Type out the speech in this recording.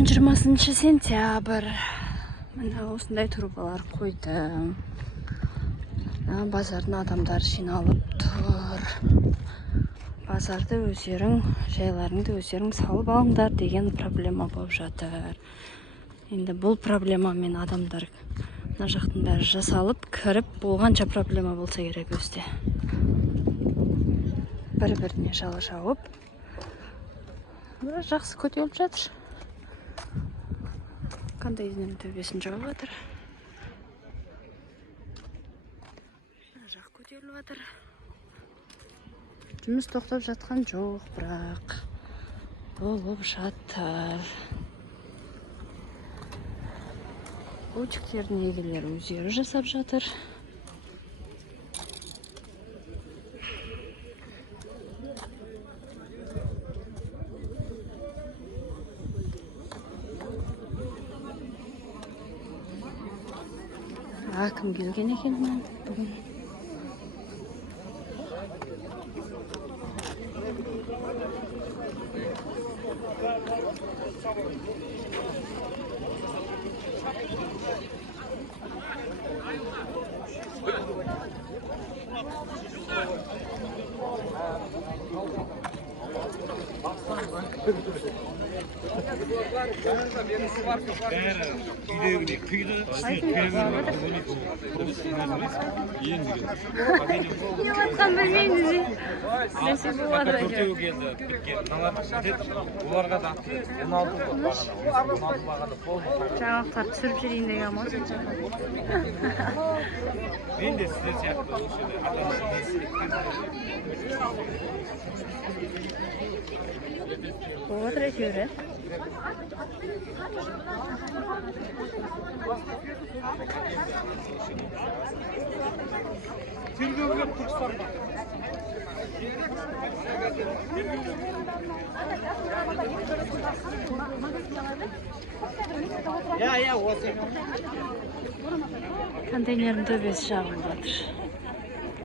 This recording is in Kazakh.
Бүгін 20 сентябрь. Мына осындай трубалар қойдым. Базардың адамдар жиналып тұр. Базарды өздерің, жайларыңды өздерің салып алыңдар деген проблема болып жатыр. Енді бұл проблемамен адамдар мына жақтың бәрі жасалып, кіріп болғанша проблема болса керек өзде. Бір-біріне жалы жауып. Жақсы көтеріліп жатыр. Контейнердің төбесін жауып жатыр. Жақ көтеріліп жатыр. Жұмыс тоқтап жатқан жоқ, бірақ болып жатыр. Бутиктердің егелері өздері жасап жатыр. Кім келген екен бүгін? Жаңалықтар түсіріп жүрейін деген ма? Мен де сіздер сияқты Болып жатыр әйтеуір. Контейнердің төбесі жабылып жатыр.